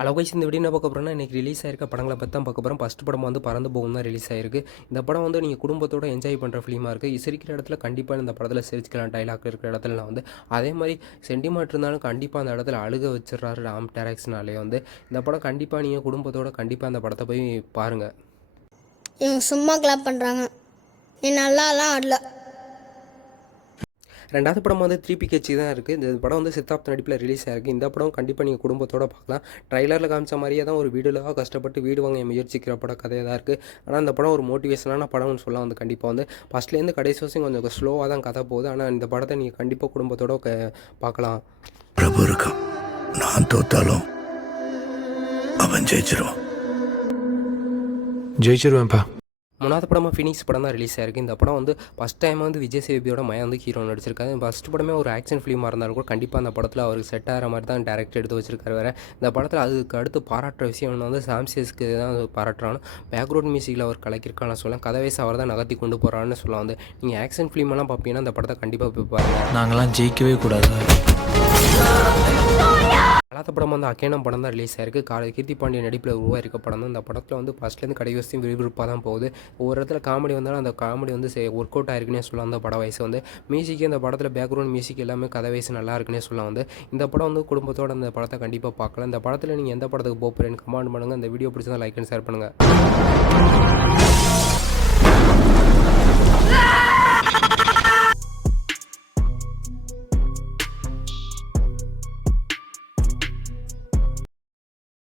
அளவுக்கு இந்த வீடியோ என்ன பார்க்க போகிறோம்னா இன்றைக்கி ரிலீஸ் ஆயிருக்க படங்களை பற்றி தான் பார்க்க போகிறோம். ஃபஸ்ட் படம் வந்து பறந்து போகும் தான் ரிலீஸ் ஆயிருக்கு. இந்த படம் வந்து நீங்கள் குடும்பத்தோடு என்ஜாய் பண்ணுற ஃபிலிமாக இருக்குது. சிரிக்கிற இடத்துல கண்டிப்பாக இந்த படத்தில் சிரிச்சிக்கலாம். டைலாக் இருக்கிற இடத்துலலாம் வந்து அதே மாதிரி சென்டிமெண்ட் இருந்தாலும் கண்டிப்பாக அந்த இடத்துல அழுக வச்சிடறாரு ராம் டேரக்ஷனாலே. வந்து இந்த படம் கண்டிப்பாக நீங்கள் குடும்பத்தோடு கண்டிப்பாக அந்த படத்தை போய் பாருங்கள். இவங்க சும்மா கிளாப் பண்ணுறாங்க. நீ நல்லாலாம் ஆடல. ரெண்டாவது படம் வந்து 3PKG தான் இருக்குது. இந்த படம் வந்து சித்தார்த் நடிப்பில் ரிலீஸ் ஆயிருக்கு. இந்த படம் கண்டிப்பாக நீங்கள் குடும்பத்தோடு பார்க்கலாம். ட்ரைலரில் காமிச்ச மாதிரியே தான் ஒரு வீடுலாம் கஷ்டப்பட்டு வீடு வாங்க முயற்சிக்கிற படம் கதையாக தான் இருக்குது. ஆனால் இந்த படம் ஒரு மோட்டிவேஷனான படம்னு சொல்லலாம். வந்து கண்டிப்பாக வந்து ஃபஸ்ட்லேருந்து கடைசி வருஷம் கொஞ்சம் ஸ்லோவாக தான் கதை போகுது. ஆனால் இந்த படத்தை நீங்கள் கண்டிப்பாக குடும்பத்தோடு பார்க்கலாம். பிரபு இருக்கான், நான் தோத்தாலும் அவன் ஜெயிச்சிருவான். ஜெயிச்சிருவேன்ப்பா. மூணாவது படமாக ஃபினிக்ஸ் படம் தான் ரிலீஸ் ஆயிருக்கு. இந்த படம் வந்து ஃபஸ்ட் டைம் வந்து விஜய் சேதுபதியோட மயம் வந்து ஹீரோ நடிச்சிருக்காரு. ஃபஸ்ட் படமே ஒரு ஆக்ஷன் ஃபிலிமாக இருந்தாலும் கூட கண்டிப்பாக அந்த படத்தில் அவருக்கு செட் ஆகிற மாதிரி தான் டேரக்டர் எடுத்து வச்சிருக்காரு. வேறு இந்த படத்தில் அதுக்கு அடுத்து பாராட்டுற விஷயம் வந்து சாம்சியஸ்க்கு தான் பாராட்டுறான்னு. பேக்ரவுண்ட் மியூசிக்கில் அவர் கலக்கிருக்கான்னு சொல்லலாம். கதை வயசு அவர் தான் நகர்த்தி கொண்டு போகிறான்னு சொல்லலாம். வந்து நீங்கள் ஆக்ஷன் ஃபிலிமெல்லாம் பார்ப்பீங்கன்னா இந்த படத்தை கண்டிப்பாக போய் பாருங்கள். நாங்களாம் ஜெயிக்கவே கூடாது. நாலாவது படம் வந்து அக்கேனம் படம் தான் ரிலீஸ் ஆயிருக்கு. கீர்த்தி பாண்டியன் நடிப்பில் உருவாயிருக்க படம் தான். இந்த படத்தில் வந்து ஃபஸ்ட்லேருந்து கடைசி வரைக்கும் விறுவிறுப்பாக தான் போகுது. ஒவ்வொரு இடத்துல காமெடி வந்தாலும் அந்த காமெடி வந்து ஒர்க் அவுட் ஆயிருக்குன்னே சொல்லலாம். அந்த படம் வயசு வந்து மியூசிக் இந்த படத்தில் பேக்ரவுண்ட் மியூசிக் எல்லாமே கதை வயசு நல்லா இருக்குன்னே சொல்லலாம். வந்து இந்த படம் வந்து குடும்பத்தோட அந்த படத்தை கண்டிப்பாக பார்க்கலாம். இந்த படத்தில் நீங்கள் எந்த படத்துக்கு போகிறேன்னு கமெண்ட் பண்ணுங்கள். இந்த வீடியோ பிடிச்சதா லைக் அண்ட் ஷேர் பண்ணுங்கள்.